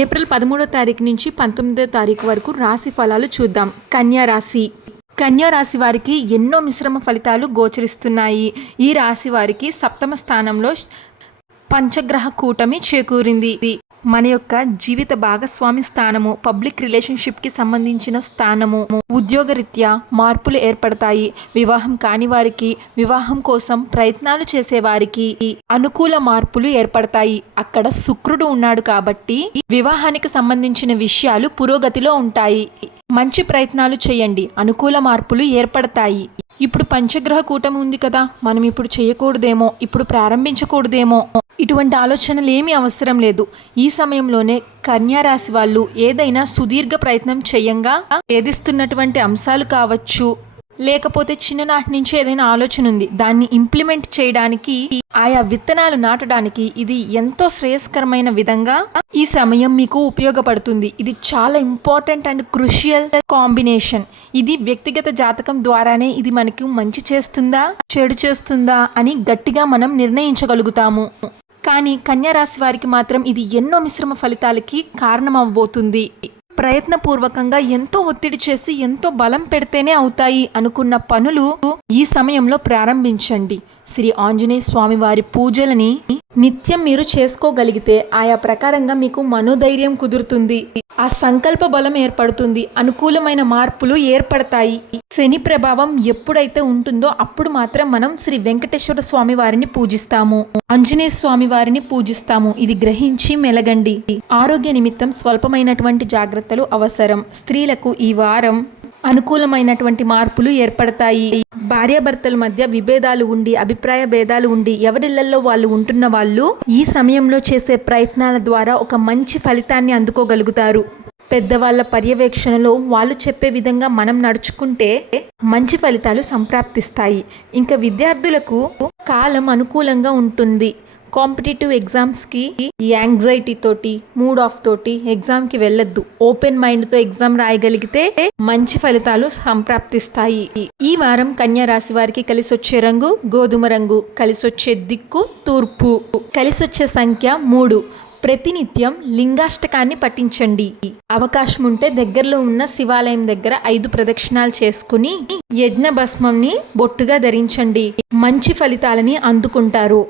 April పదమూడో తారీఖు నుంచి పంతొమ్మిదో తారీఖు వరకు రాశి ఫలాలు చూద్దాం. కన్యా రాశి. కన్యా రాశి వారికి ఎన్నో మిశ్రమ ఫలితాలు గోచరిస్తున్నాయి. ఈ రాశి వారికి సప్తమ స్థానంలో పంచగ్రహ కూటమి చేకూరింది. మన యొక్క జీవిత భాగస్వామి స్థానము పబ్లిక్ రిలేషన్షిప్కి సంబంధించిన స్థానము ఉద్యోగరీత్యా మార్పులు ఏర్పడతాయి. వివాహం కాని వారికి వివాహం కోసం ప్రయత్నాలు చేసేవారికి అనుకూల మార్పులు ఏర్పడతాయి. అక్కడ శుక్రుడు ఉన్నాడు కాబట్టి వివాహానికి సంబంధించిన విషయాలు పురోగతిలో ఉంటాయి. మంచి ప్రయత్నాలు చేయండి. అనుకూల మార్పులు ఏర్పడతాయి. ఇప్పుడు పంచగ్రహ కూటమి ఉంది కదా. మనం ఇప్పుడు చేయకూడదేమో ఇప్పుడు ప్రారంభించకూడదేమో ఇటువంటి ఆలోచనలు ఏమీ అవసరం లేదు. ఈ సమయంలోనే కన్యారాశి వాళ్ళు ఏదైనా సుదీర్ఘ ప్రయత్నం చేయంగా వేధిస్తున్నటువంటి అంశాలు కావచ్చు లేకపోతే చిన్ననాటి నుంచి ఏదైనా ఆలోచన ఉంది. దాన్ని ఇంప్లిమెంట్ చేయడానికి ఆయా విత్తనాలు నాటడానికి ఇది ఎంతో శ్రేయస్కరమైన విధంగా ఈ సమయం మీకు ఉపయోగపడుతుంది. ఇది చాలా ఇంపార్టెంట్ అండ్ క్రుషియల్ కాంబినేషన్ ఇది వ్యక్తిగత జాతకం ద్వారానే ఇది మనకు మంచి చేస్తుందా చెడు చేస్తుందా అని గట్టిగా మనం నిర్ణయించగలుగుతాము. కానీ కన్యారాశి వారికి మాత్రం ఇది ఎన్నో మిశ్రమ ఫలితాలకి కారణమవబోతుంది ప్రయత్నపూర్వకంగా ఎంతో ఒత్తిడి చేసి ఎంతో బలం పెడితేనే అవుతాయి అనుకున్న పనులు ఈ సమయంలో ప్రారంభించండి. శ్రీ ఆంజనేయ స్వామి వారి పూజలని నిత్యం మీరు చేసుకోగలిగితే ఆయా ప్రకారంగా మీకు మనోధైర్యం కుదురుతుంది. ఆ సంకల్ప బలం ఏర్పడుతుంది. అనుకూలమైన మార్పులు ఏర్పడతాయి. శని ప్రభావం ఎప్పుడైతే ఉంటుందో అప్పుడు మాత్రం మనం శ్రీ వెంకటేశ్వర స్వామి వారిని పూజిస్తాము. ఆంజనేయ స్వామి వారిని పూజిస్తాము. ఇది గ్రహించి మెలగండి. ఆరోగ్య నిమిత్తం స్వల్పమైనటువంటి జాగ్రత్తలు అవసరం. స్త్రీలకు ఈ వారం అనుకూలమైనటువంటి మార్పులు ఏర్పడతాయి. భార్యాభర్తల మధ్య విభేదాలు ఉండి అభిప్రాయ భేదాలు ఉండి ఎవరిళ్ళలో వాళ్ళు ఉంటున్న వాళ్ళు ఈ సమయంలో చేసే ప్రయత్నాల ద్వారా ఒక మంచి ఫలితాన్ని అందుకోగలుగుతారు. పెద్దవాళ్ళ పర్యవేక్షణలో వాళ్ళు చెప్పే విధంగా మనం నడుచుకుంటే మంచి ఫలితాలు సంప్రాప్తిస్తాయి. ఇంకా విద్యార్థులకు కాలం అనుకూలంగా ఉంటుంది. కాంపిటేటివ్ ఎగ్జామ్స్కి యాంగ్జైటీ తోటి మూడ్ ఆఫ్ తోటి ఎగ్జామ్కి వెళ్ళొద్దు. ఓపెన్ మైండ్తో ఎగ్జామ్ రాయగలిగితే మంచి ఫలితాలు సంప్రాప్తిస్తాయి. ఈ వారం కన్యా రాశి వారికి కలిసి వచ్చే రంగు గోధుమ రంగు కలిసి వచ్చే దిక్కు తూర్పు. కలిసి వచ్చే సంఖ్య మూడు. ప్రతినిత్యం లింగాష్టకాన్ని పఠించండి. అవకాశం ఉంటే దగ్గరలో ఉన్న శివాలయం దగ్గర ఐదు ప్రదక్షిణాలు చేసుకుని యజ్ఞ భస్మంని బొట్టుగా ధరించండి. మంచి ఫలితాలని అందుకుంటారు.